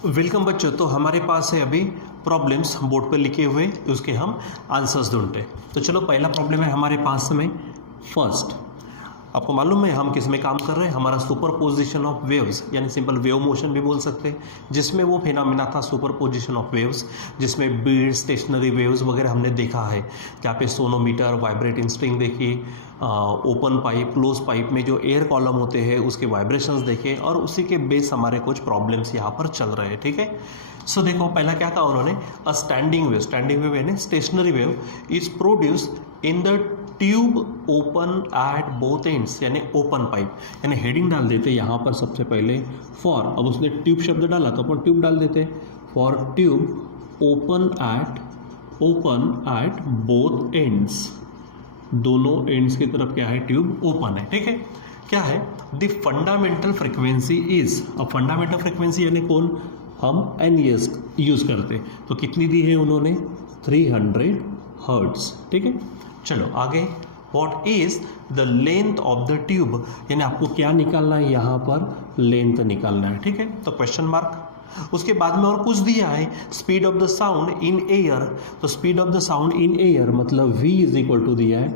Welcome बच्चों। तो हमारे पास है अभी प्रॉब्लम्स बोर्ड पर लिखे हुए, उसके हम आंसर्स ढूंढते। तो चलो पहला प्रॉब्लम है हमारे पास में फर्स्ट। आपको मालूम है हम किस में काम कर रहे हैं? हमारा सुपर पोजिशन ऑफ वेव्स, यानी सिंपल वेव मोशन भी बोल सकते हैं, जिसमें वो फिनोमेना था सुपर पोजिशन ऑफ वेव्स, जिसमें बीड स्टेशनरी वेव्स वगैरह हमने देखा है। जहाँ पे सोनोमीटर, वाइब्रेटिंग स्ट्रिंग देखिए, ओपन पाइप, क्लोज पाइप में जो एयर कॉलम होते हैं उसके वाइब्रेशंस देखे, और उसी के बेस हमारे कुछ प्रॉब्लम्स यहाँ पर चल रहे हैं। ठीक है, सो देखो पहला क्या कहा उन्होंने, अ स्टैंडिंग वेव यानी stationary wave is produced in the tube open at both ends, यानी ओपन पाइप। यानी हेडिंग डाल देते यहाँ पर सबसे पहले फॉर, अब उसने ट्यूब शब्द डाला तो अपन ट्यूब डाल देते, for tube open at both ends, दोनों एंड्स की तरफ क्या है, ट्यूब ओपन है। ठीक है, क्या है, द फंडामेंटल फ्रिक्वेंसी इज, अब फंडामेंटल फ्रिक्वेंसी यानी कौन, हम एन यूज करते, तो कितनी दी है उन्होंने, 300 हर्ट्ज। ठीक है, चलो आगे, what is the length of the tube, यानी आपको क्या निकालना है यहाँ पर, लेंथ निकालना है। ठीक है, तो क्वेश्चन मार्क। उसके बाद में और कुछ दिया है, speed of the sound in air, तो speed of the sound in air मतलब v इज इक्वल टू दिया है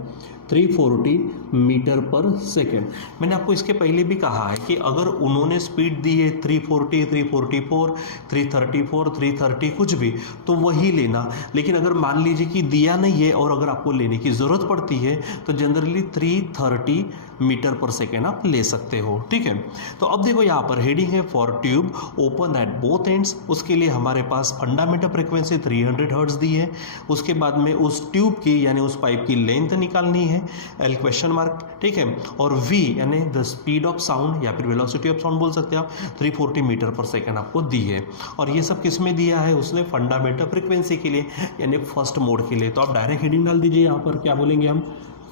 340 मीटर पर सेकेंड। मैंने आपको इसके पहले भी कहा है कि अगर उन्होंने स्पीड दी है 340, 344, 334, 330 कुछ भी, तो वही लेना। लेकिन अगर मान लीजिए कि दिया नहीं है और अगर आपको लेने की ज़रूरत पड़ती है तो जनरली 330 मीटर पर सेकेंड आप ले सकते हो। ठीक है, तो अब देखो यहाँ पर हेडिंग है for tube open at both ends, उसके लिए हमारे पास फंडामेंटल फ्रिक्वेंसी 300 हर्ट्ज दी है। उसके बाद में उस ट्यूब की यानी उस पाइप की लेंथ निकालनी है, एल क्वेश्चन मार्क। ठीक है, और v यानी द स्पीड ऑफ साउंड या फिर वेलोसिटी ऑफ साउंड बोल सकते हैं आप, 340 मीटर पर सेकेंड आपको दी है। और ये सब किस में दिया है उसने, फंडामेंटल फ्रिक्वेंसी के लिए यानी फर्स्ट मोड के लिए। तो आप डायरेक्ट हेडिंग डाल दीजिए यहाँ पर, क्या बोलेंगे हम,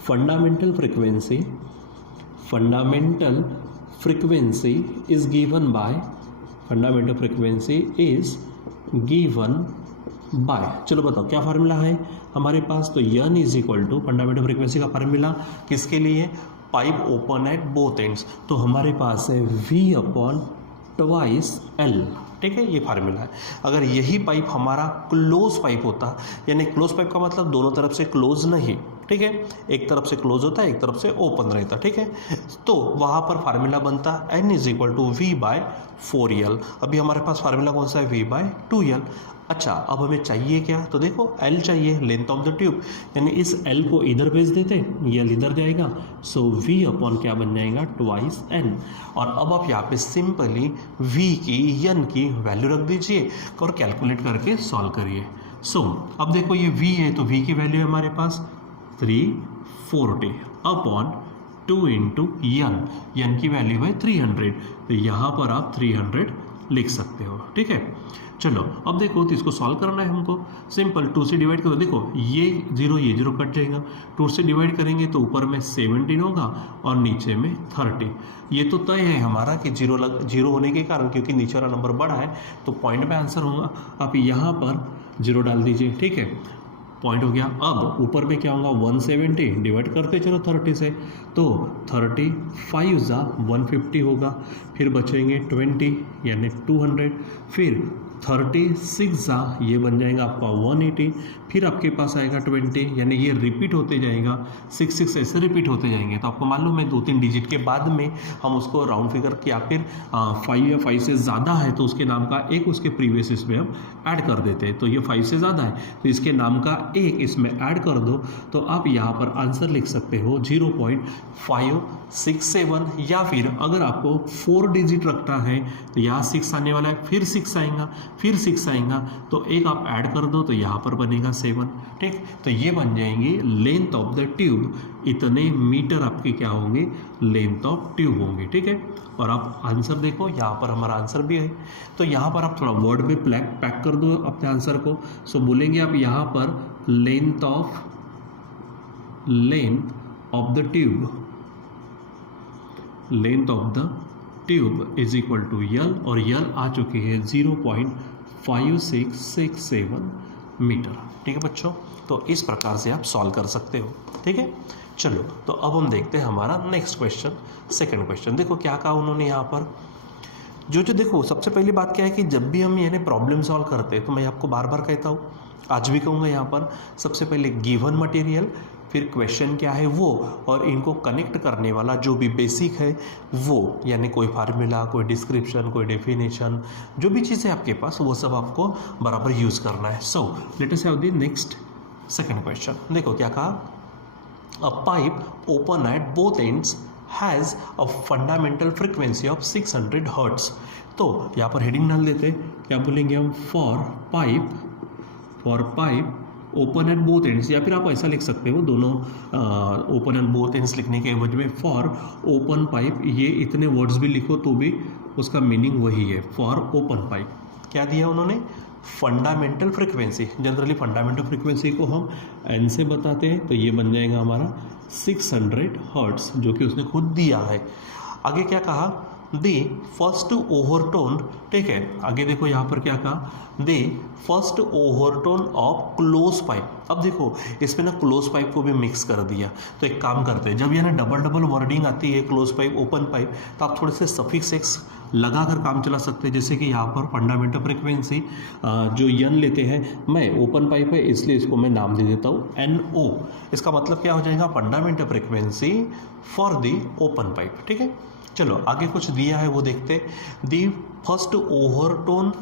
fundamental frequency is given by, fundamental frequency is given by, चलो बताओ क्या फार्मूला है हमारे पास, तो n is equal to fundamental frequency का फार्मूला किसके लिए, pipe open at both ends, तो हमारे पास है v अपॉन ट्वाइस एल। ठीक है, ये फार्मूला है। अगर यही पाइप हमारा क्लोज पाइप होता, यानी क्लोज पाइप का मतलब दोनों तरफ से क्लोज नहीं, ठीक है, एक तरफ से क्लोज होता है, एक तरफ से ओपन रहता। ठीक है, तो वहाँ पर फार्मूला बनता n is equal to v by 4l। अभी हमारे पास फार्मूला कौन सा है, v बाय 2l। अच्छा, अब हमें चाहिए क्या, तो देखो L चाहिए, लेंथ ऑफ द ट्यूब, यानी इस L को इधर भेज देते, ये L इधर जाएगा, सो V अपॉन क्या बन जाएगा, ट्वाइस n। और अब आप यहाँ पे सिंपली V की n की वैल्यू रख दीजिए और कैलकुलेट करके सॉल्व करिए। सो अब देखो ये V है, तो V की वैल्यू है हमारे पास 340 अपॉन 2 इंटू n की वैल्यू है 300, तो यहाँ पर आप 300 लिख सकते हो। ठीक है, चलो अब देखो, तो इसको सॉल्व करना है हमको, सिंपल 2 से डिवाइड करो, देखो ये जीरो कट जाएगा, 2 से डिवाइड करेंगे तो ऊपर में 17 होगा और नीचे में 30। ये तो तय है हमारा कि जीरो होने के कारण, क्योंकि नीचे वाला नंबर बड़ा है तो पॉइंट में आंसर होगा। आप यहाँ पर जीरो डाल दीजिए, ठीक है, पॉइंट हो गया। अब ऊपर में क्या होगा, 170 डिवाइड करते चलो 30 से, तो 35 जा 150 होगा, फिर बचेंगे 20 यानी 200, फिर 36 जा ये बन जाएगा आपका 180, फिर आपके पास आएगा 20, यानी ये रिपीट होते जाएगा, 6 ऐसे रिपीट होते जाएंगे। तो आपको मालूम है 2-3 डिजिट के बाद में हम उसको राउंड फिगर या फिर 5 या 5 से ज़्यादा है तो उसके नाम का एक उसके प्रीवियस इसमें हम ऐड कर देते हैं। तो ये 5 से ज़्यादा है तो इसके नाम का एक इसमें ऐड कर दो, तो आप यहाँ पर आंसर लिख सकते हो 0.567, या फिर अगर आपको 4 डिजिट रखना है तो यहाँ 6 आने वाला है, फिर 6 आएगा, फिर 6 आएगा, तो एक आप ऐड कर दो तो यहाँ पर बनेगा 7। ठीक, तो ये बन जाएंगे लेंथ ऑफ द ट्यूब, इतने मीटर आपके क्या होंगे, लेंथ ऑफ ट्यूब होंगे। ठीक है, और आप आंसर देखो, यहाँ पर हमारा आंसर भी है, तो यहाँ पर आप थोड़ा वर्ड में पैक कर दो अपने आंसर को। सो बोलेंगे आप यहाँ पर length of the tube is equal to L, और यल आ चुकी है 0.5667 मीटर। ठीक है बच्चों, तो इस प्रकार से आप सॉल्व कर सकते हो। ठीक है, चलो तो अब हम देखते हैं हमारा नेक्स्ट क्वेश्चन, सेकंड क्वेश्चन। देखो क्या कहा उन्होंने यहाँ पर, जो देखो सबसे पहली बात क्या है कि जब भी हम यानी प्रॉब्लम सॉल्व करते हैं तो मैं आपको बार बार कहता हूँ, आज भी कहूँगा यहाँ पर, सबसे पहले गिवन मटेरियल, फिर क्वेश्चन क्या है वो, और इनको कनेक्ट करने वाला जो भी बेसिक है वो, यानी कोई फार्मूला, कोई डिस्क्रिप्शन, कोई डेफिनेशन, जो भी चीज़ है आपके पास वो सब आपको बराबर यूज़ करना है। So let us have the next second question. देखो क्या कहा, अ pipe open at both ends has a fundamental frequency of 600 hertz. तो यहाँ पर हेडिंग डाल देते, क्या बोलेंगे हम, for pipe open at both ends, या फिर आप ऐसा लिख सकते हो दोनों ओपन एट बोथ एंड्स लिखने के एवज में फॉर ओपन पाइप, ये इतने वर्ड्स भी लिखो तो भी उसका मीनिंग वही है, फॉर ओपन पाइप। क्या दिया उन्होंने, fundamental frequency. Generally fundamental frequency को हम एन से बताते हैं, तो ये बन जाएगा हमारा 600 हर्ट्ज, जो कि उसने खुद दिया है। आगे क्या कहा, द फर्स्ट ओवरटोन, ठीक है, आगे देखो यहाँ पर क्या कहा, the first overtone of close pipe. अब देखो इसमें ना क्लोज पाइप को भी मिक्स कर दिया, तो एक काम करते हैं, जब ये ना डबल वर्डिंग आती है क्लोज पाइप ओपन पाइप, तो आप थोड़े से सफिक्स एक्स लगा कर काम चला सकते हैं। जैसे कि यहाँ पर फंडामेंटल फ्रीक्वेंसी जो यन लेते हैं, मैं ओपन पाइप है इसलिए इसको मैं नाम दे देता हूँ NO। इसका मतलब क्या हो जाएगा, fundamental frequency for the open pipe. ठीक है, चलो आगे कुछ दिया है वो देखते। The first overtone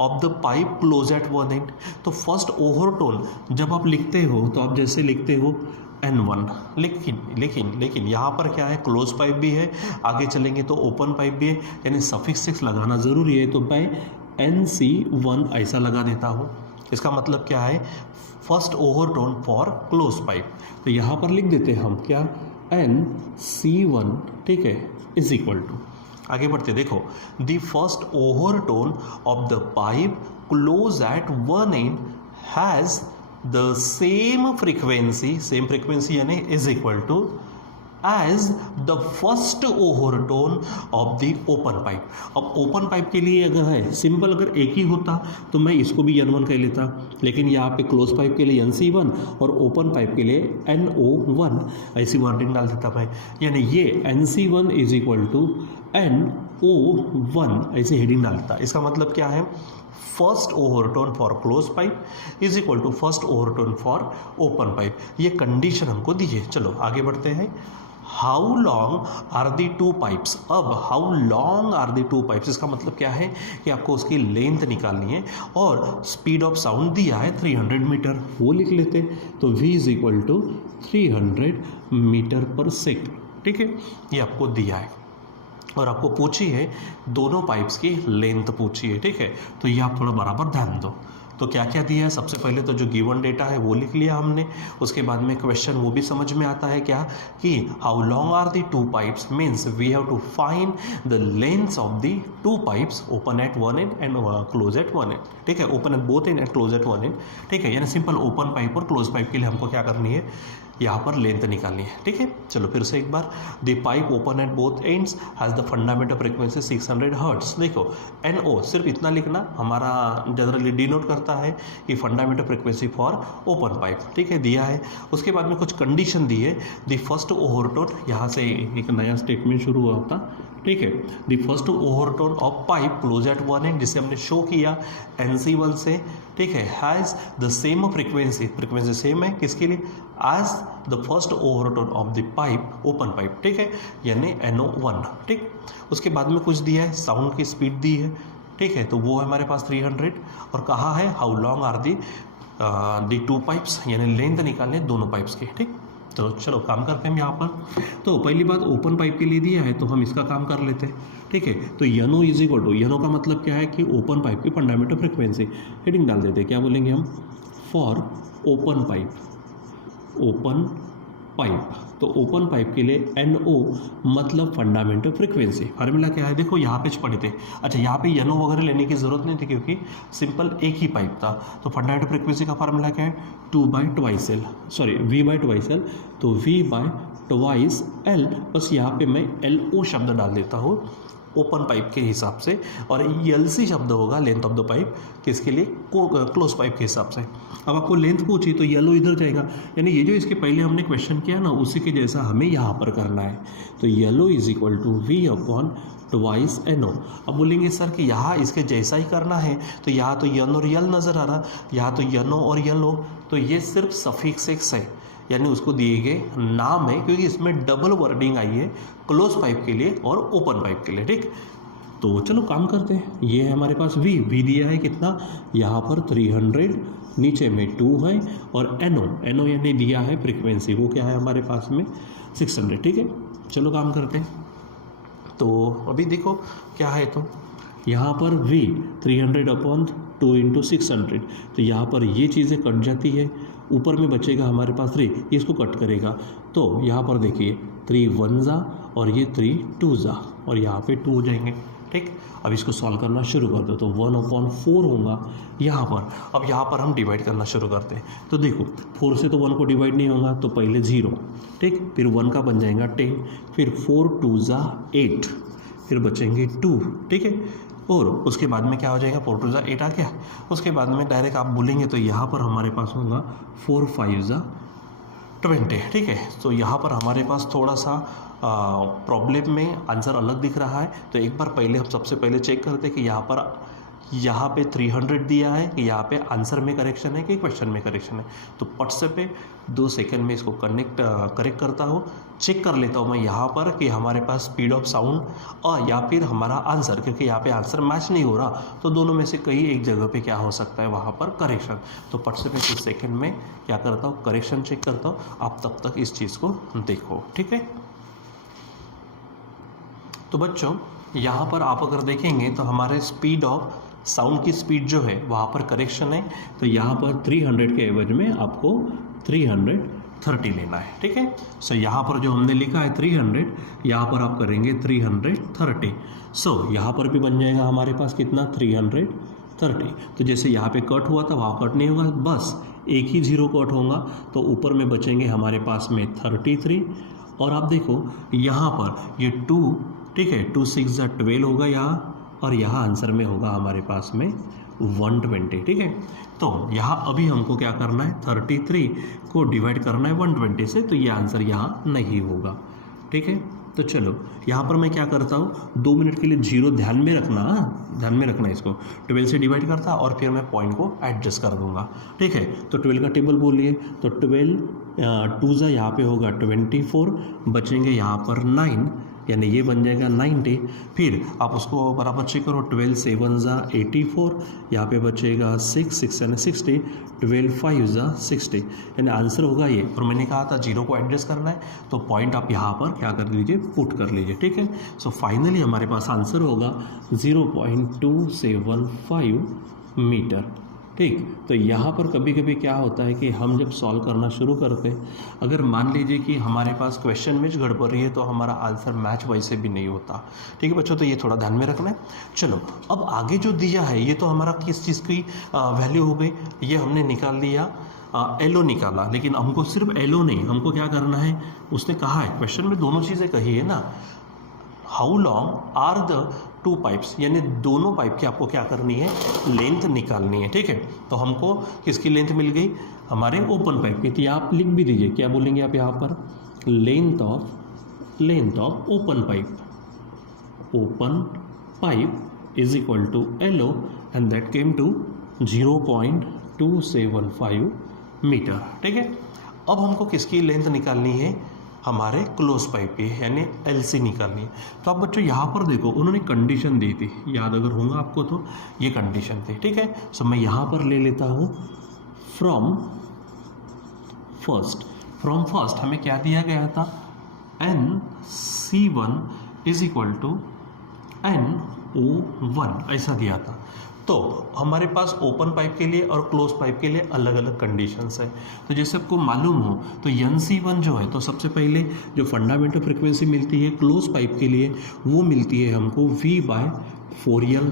of the pipe close at one and. तो फर्स्ट ओवरटोन जब आप लिखते हो तो आप जैसे लिखते हो N1, लेकिन यहाँ पर क्या है, क्लोज पाइप भी है, आगे चलेंगे तो ओपन पाइप भी है, यानी सफिक्स 6 लगाना ज़रूरी है, तो मैं NC1 ऐसा लगा देता हूँ। इसका मतलब क्या है, first overtone for close pipe. तो यहाँ पर लिख देते हैं हम क्या, NC1, ठीक है, इज इक्वल टू, आगे बढ़ते देखो, the first overtone of the pipe close at one and has the same frequency यानी is equal to as the first overtone of the open pipe। अब ओपन पाइप के लिए अगर है सिंपल, अगर एक ही होता तो मैं इसको भी N1 कह लेता, लेकिन यहाँ पे क्लोज पाइप के लिए NC1 और ओपन पाइप के लिए NO1 ऐसी वर्डिंग डाल देता मैं, यानी ये NC1 is equal to NO1 ऐसे हेडिंग डालता। इसका मतलब क्या है, first overtone for close pipe is equal to first overtone for open pipe. ये कंडीशन हमको दी है। चलो आगे बढ़ते हैं। How long are the two pipes. अब how long are the two pipes, इसका मतलब क्या है कि आपको उसकी लेंथ निकालनी है, और स्पीड ऑफ साउंड दिया है 300 मीटर, वो लिख लेते, तो V is equal to 300 metre per second. ठीक है, ये आपको दिया है और आपको पूछी है दोनों पाइप्स की लेंथ पूछी है। ठीक है, तो ये आप थोड़ा बराबर ध्यान दो। तो क्या क्या दिया है, सबसे पहले तो जो गिवन डेटा है वो लिख लिया हमने, उसके बाद में क्वेश्चन वो भी समझ में आता है क्या, कि how long are the two pipes means we have to find the lengths of the two pipes open at one end and close at one end. ठीक है, open at both end close at one end. ठीक है, यानी simple open pipe और close pipe के लिए हमको क्या करनी है, यहाँ पर लेंथ निकालनी है। ठीक है, चलो फिर से एक बार, the pipe open at both ends has the fundamental frequency 600 hertz. देखो NO सिर्फ इतना लिखना हमारा जनरली डिनोट करता है कि fundamental frequency for open pipe. ठीक है, दिया है। उसके बाद में कुछ कंडीशन दी है, द फर्स्ट ओवरटोन, यहाँ से एक नया स्टेटमेंट शुरू हुआ होता। ठीक है, the first overtone of pipe close at one end, जिसे हमने शो किया NC1 से। ठीक है, has the same frequency same है किसके लिए, as the first overtone of the pipe open pipe. ठीक है, यानी NO1। ठीक, उसके बाद में कुछ दिया है, साउंड की स्पीड दी है। ठीक है, तो वो है हमारे पास 300, और कहा है how long are the two pipes, यानी लेंथ निकालने दोनों पाइप्स की। ठीक, तो चलो काम करते हैं यहाँ पर। तो पहली बात ओपन पाइप के लिए दिया है तो हम इसका काम कर लेते हैं। ठीक है, तो NO is equal to, NO का मतलब क्या है कि ओपन पाइप की फंडामेंटल फ्रीक्वेंसी, हेडिंग डाल देते हैं, क्या बोलेंगे हम, फॉर ओपन पाइप। तो ओपन पाइप के लिए NO मतलब फंडामेंटल फ्रीक्वेंसी। फार्मूला क्या है, देखो यहाँ पे पढ़े थे। अच्छा, यहाँ पे NO वगैरह लेने की ज़रूरत नहीं थी क्योंकि सिंपल एक ही पाइप था। तो फंडामेंटल फ्रीक्वेंसी का फार्मूला क्या है, V by twice L, तो V by twice L, बस यहाँ पे मैं LO शब्द डाल देता हूँ, ओपन पाइप के हिसाब से, और एलसी शब्द होगा लेंथ ऑफ द पाइप किसके लिए, क्लोज पाइप के हिसाब से। अब आपको लेंथ पूछी तो येलो इधर जाएगा, यानी ये जो इसके पहले हमने क्वेश्चन किया ना उसी के जैसा हमें यहाँ पर करना है। तो L o is equal to v upon twice n o. अब बोलेंगे सर कि यहाँ इसके जैसा ही करना है, तो यहाँ तो यन और यल नज़र आ रहा, यहाँ तो यनो और येलो, तो ये सिर्फ सफिक्स एक्स है, यानी उसको दिए गए नाम है, क्योंकि इसमें डबल वर्डिंग आई है क्लोज पाइप के लिए और ओपन पाइप के लिए। ठीक, तो चलो काम करते हैं। ये है हमारे पास वी दिया है कितना, यहाँ पर 300, नीचे में 2 है, और एनो यानी दिया है फ्रीक्वेंसी, वो क्या है हमारे पास में 600। ठीक है, चलो काम करते हैं। तो अभी देखो क्या है, तो यहाँ पर v 300 अपॉन 2 इंटू 600, तो यहाँ पर ये चीज़ें कट जाती है, ऊपर में बचेगा हमारे पास 3, इसको कट करेगा, तो यहाँ पर देखिए 3 1 जा और ये 3 2 जा, और यहाँ पे 2 हो जाएंगे। ठीक, अब इसको सॉल्व करना शुरू कर दो, तो 1/4 होगा यहाँ पर। अब यहाँ पर हम डिवाइड करना शुरू करते हैं, तो देखो 4 से तो 1 को डिवाइड नहीं होगा, तो पहले 0, ठीक, फिर 1 का बन जाएगा 10, फिर 4 2 जा 8, फिर बचेंगे 2। ठीक है, और उसके बाद में क्या हो जाएगा, 4 2 जा 8 आ गया। उसके बाद में डायरेक्ट आप बोलेंगे तो यहाँ पर हमारे पास होगा 4 5 जा 20। ठीक है, तो यहाँ पर हमारे पास थोड़ा सा प्रॉब्लम में आंसर अलग दिख रहा है, तो एक बार पहले हम सबसे पहले चेक करते हैं कि यहाँ पे 300 दिया है कि यहाँ पे आंसर में करेक्शन है कि क्वेश्चन में करेक्शन है। तो पट से पे 2 सेकंड में इसको करेक्ट करता हूँ, चेक कर लेता हूँ मैं यहाँ पर कि हमारे पास स्पीड ऑफ साउंड और या फिर हमारा आंसर, क्योंकि यहाँ पे आंसर मैच नहीं हो रहा, तो दोनों में से कहीं एक जगह पे क्या हो सकता है वहाँ पर करेक्शन। तो पट से पे 2 सेकंड में क्या करता हूँ, करेक्शन चेक करता हूँ। आप तब तक इस चीज़ को देखो। ठीक है, तो बच्चों यहाँ पर आप अगर देखेंगे तो हमारे स्पीड ऑफ साउंड की स्पीड जो है वहाँ पर करेक्शन है, तो यहाँ पर 300 के एवज में आपको 330 लेना है। ठीक है, सो यहाँ पर जो हमने लिखा है 300, यहाँ पर आप करेंगे 330। सो यहाँ पर भी बन जाएगा हमारे पास कितना, 330। तो जैसे यहाँ पे कट हुआ था वहाँ कट नहीं होगा, बस एक ही 0 कट होगा, तो ऊपर में बचेंगे हमारे पास में 33। और आप देखो यहाँ पर ये 2, ठीक है, 2 6 जा 12 होगा यहाँ, और यहाँ आंसर में होगा हमारे पास में 120। ठीक है, तो यहाँ अभी हमको क्या करना है, 33 को डिवाइड करना है 120 से, तो ये आंसर यहाँ नहीं होगा। ठीक है, तो चलो यहाँ पर मैं क्या करता हूँ, 2 मिनट के लिए 0 ध्यान में रखना इसको 12 से डिवाइड करता, और फिर मैं पॉइंट को एडजस्ट कर दूंगा। ठीक है, तो 12 का टेबल बोलिए, तो 12 2 जा यहाँ पे होगा 24, बचेंगे यहाँ पर 9, यानी ये बन जाएगा 90। फिर आप उसको बराबर चेक करो, 12 7 जा 84, यहाँ पे बचेगा 6 6 यानी 60, 12 5 जा 60, यानी आंसर होगा ये। और मैंने कहा था 0 को एडजस्ट करना है, तो पॉइंट आप यहाँ पर क्या कर लीजिए, पुट कर लीजिए। ठीक है, सो फाइनली हमारे पास आंसर होगा 0.275 मीटर। ठीक, तो यहाँ पर कभी कभी क्या होता है कि हम जब सॉल्व करना शुरू करते हैं, अगर मान लीजिए कि हमारे पास क्वेश्चन में गड़बड़ रही है तो हमारा आंसर मैच वैसे भी नहीं होता। ठीक है बच्चों, तो ये थोड़ा ध्यान में रखना है। चलो अब आगे जो दिया है ये तो हमारा किस चीज़ की वैल्यू हो गई, ये हमने निकाल लिया, एलो निकाला, लेकिन हमको सिर्फ एलो नहीं, हमको क्या करना है, उसने कहा है क्वेश्चन में दोनों चीज़ें कही है ना, how long are the 2 pipes, यानी दोनों पाइप की आपको क्या करनी है, लेंथ निकालनी है। ठीक है, तो हमको किसकी लेंथ मिल गई, हमारे ओपन पाइप की। तो आप लिख भी दीजिए, क्या बोलेंगे आप यहाँ पर, length of open pipe is equal to L O, and that came to 0.275 metre. ठीक है, अब हमको किसकी लेंथ निकालनी है, हमारे क्लोज पाइप की, यानी एलसी निकालनी है। तो अब बच्चों यहाँ पर देखो, उन्होंने कंडीशन दी थी, याद अगर होगा आपको तो ये कंडीशन थी। ठीक है, सो मैं यहाँ पर ले लेता हूँ फ्रॉम फर्स्ट हमें क्या दिया गया था, NC1 is equal to NO1 ऐसा दिया था। तो हमारे पास ओपन पाइप के लिए और क्लोज पाइप के लिए अलग अलग कंडीशंस है। तो जैसे आपको मालूम हो तो NC1 जो है, तो सबसे पहले जो फंडामेंटल फ्रिक्वेंसी मिलती है क्लोज पाइप के लिए वो मिलती है हमको V/4L।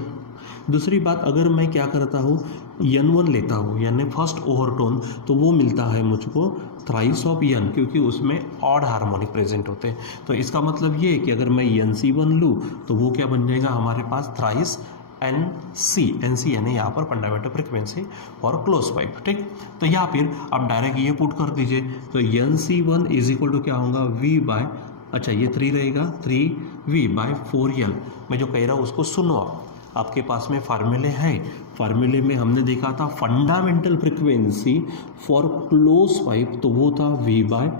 दूसरी बात, अगर मैं क्या करता हूँ n1 लेता हूँ यानी फर्स्ट ओवरटोन, तो वो मिलता है मुझको थ्राइस ऑफ n, क्योंकि उसमें ऑड हार्मोनिक प्रेजेंट होते हैं। तो इसका मतलब ये है कि अगर मैं nc1 लूँ तो वो क्या बन जाएगा हमारे पास थ्राइस NC यानी यहाँ पर fundamental frequency for close pipe. ठीक, तो या फिर आप डायरेक्ट ये पुट कर दीजिए, तो NC1 इज इक्वल टू क्या होगा V बाय, अच्छा ये 3 रहेगा, 3V बाय 4L। मैं जो कह रहा हूँ उसको सुनो आपके पास में फार्मूले हैं, फार्मूले में हमने देखा था fundamental frequency for close pipe, तो वो था V बाय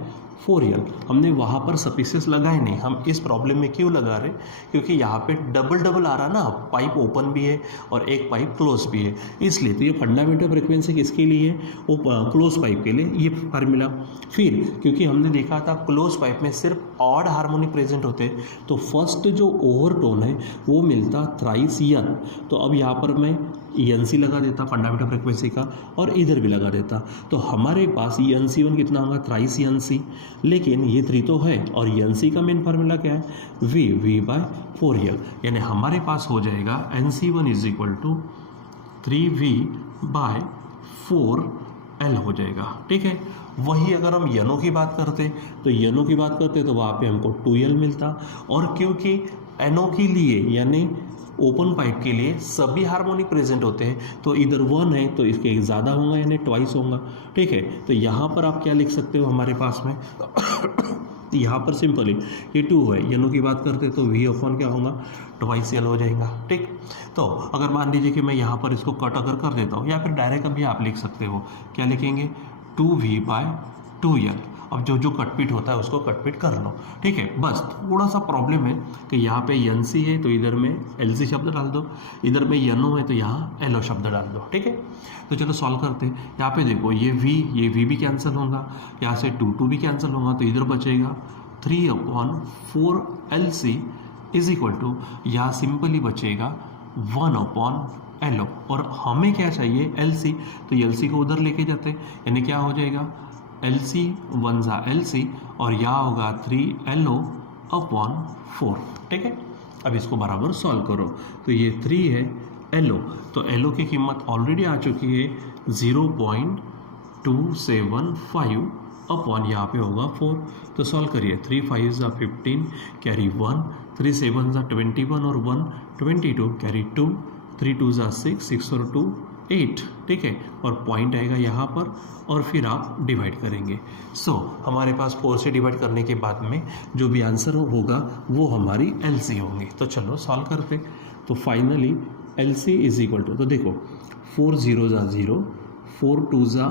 4L। हमने वहाँ पर सफिक्सेस लगाए नहीं, हम इस प्रॉब्लम में क्यों लगा रहे, क्योंकि यहाँ पे डबल डबल आ रहा ना, पाइप ओपन भी है और एक पाइप क्लोज भी है, इसलिए। तो ये फंडामेंटल फ्रिक्वेंसी किसके लिए है, वो क्लोज पाइप के लिए, ये फार्मूला। फिर क्योंकि हमने देखा था क्लोज पाइप में सिर्फ ऑड हार्मोनिक प्रेजेंट होते हैं, तो फर्स्ट जो ओवरटोन है वो मिलता थ्राइस n। तो अब यहाँ पर मैं NC लगा देता फंडामेंटल फ्रिक्वेंसी का, और इधर भी लगा देता, तो हमारे पास NC1 कितना होगा, थ्राइस NC। लेकिन ये 3 तो है, और NC का मेन फार्मूला क्या है, V बाय 4L, यानी हमारे पास हो जाएगा NC1 is equal to 3V bye 4L हो जाएगा। ठीक है, वही अगर हम यनो की बात करते तो वहाँ पे हमको 2L मिलता, और क्योंकि एनो के लिए यानी ओपन पाइप के लिए सभी हार्मोनिक प्रेजेंट होते हैं, तो इधर 1 है तो इसके ज़्यादा होगा यानी ट्वाइस होगा। ठीक है, तो यहाँ पर आप क्या लिख सकते हो हमारे पास में यहाँ पर सिंपली ये 2 है, यनो की बात करते तो V अपॉन क्या होगा, ट्वाइस L हो जाएगा। ठीक, तो अगर मान लीजिए कि मैं यहाँ पर इसको कट अगर कर देता हूँ, या फिर डायरेक्ट अभी आप लिख सकते हो, क्या लिखेंगे, 2V बाय 2L। अब जो कटपीट होता है उसको कटपीट कर लो। ठीक है, बस थोड़ा सा प्रॉब्लम है कि यहाँ पे NC है तो इधर में LC शब्द डाल दो, इधर में NO है तो यहाँ LO शब्द डाल दो। ठीक है, तो चलो सॉल्व करते हैं। यहाँ पे देखो ये V भी कैंसिल होगा, यहाँ से 2 भी कैंसिल होगा, तो इधर बचेगा 3/4LC इज इक्वल टू, यहाँ सिंपली बचेगा 1/LO, और हमें क्या चाहिए LC, तो LC को उधर लेके जाते हैं, यानी क्या हो जाएगा, LC 1 जा LC, और यहाँ होगा 3LO/4। ठीक है, अब इसको बराबर सॉल्व करो, तो ये 3 है LO, तो LO की कीमत ऑलरेडी आ चुकी है 0.275 अपॉन यहाँ पे होगा 4। तो सॉल्व करिए, 3 5 जा 15 कैरी 1, 3 7 जा 21 और 1 22 कैरी 2, 3 2 जा 6, 6 और 2 8। ठीक है, और पॉइंट आएगा यहाँ पर, और फिर आप डिवाइड करेंगे। हमारे पास 4 से डिवाइड करने के बाद में जो भी आंसर होगा वो हमारी LC होंगी। तो चलो सॉल्व करते, तो finally LC is equal to, तो देखो 4 0 जा 0, 4 2 जा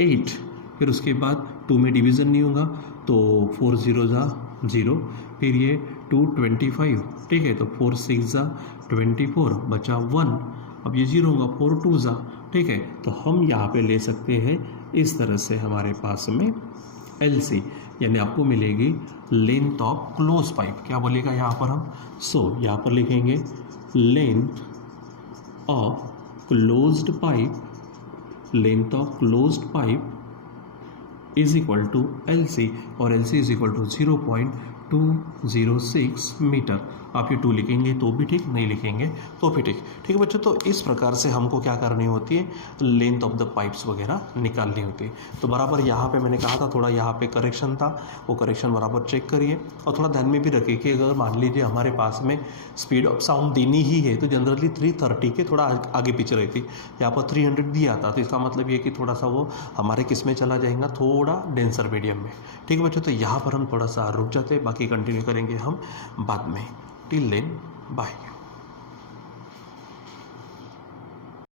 8, फिर उसके बाद 2 में डिवीज़न नहीं होगा तो 4 0 जा 0, फिर ये 2 25। ठीक है, तो 4 6 जा 24, बचा 1, अब ये 0 होगा, 4 2 जा। ठीक है, तो हम यहाँ पे ले सकते हैं इस तरह से, हमारे पास में LC यानी आपको मिलेगी लेंथ ऑफ क्लोज पाइप। क्या बोलेगा यहाँ पर हम, यहाँ पर लिखेंगे length of closed pipe is equal to LC, और LC is equal to 0.206 metre. आप ये 2 लिखेंगे तो भी ठीक, नहीं लिखेंगे तो भी ठीक। ठीक है बच्चों, तो इस प्रकार से हमको क्या करनी होती है, लेंथ ऑफ द पाइप्स वगैरह निकालनी होती है। तो बराबर यहाँ पे मैंने कहा था थोड़ा यहाँ पे करेक्शन था, वो करेक्शन बराबर चेक करिए, और थोड़ा ध्यान में भी रखिए कि अगर मान लीजिए हमारे पास में स्पीड ऑफ साउंड देनी ही है तो जनरली 330 के थोड़ा आगे पीछे रहती, यहाँ पर 300 दिया था, तो इसका मतलब ये कि थोड़ा सा वो हमारे किस में चला जाएगा, थोड़ा डेंसर मीडियम में। ठीक है बच्चों, तो यहाँ पर हम थोड़ा सा रुक जाते हैं, बाकी कंटिन्यू करेंगे हम बाद में। Till then bye.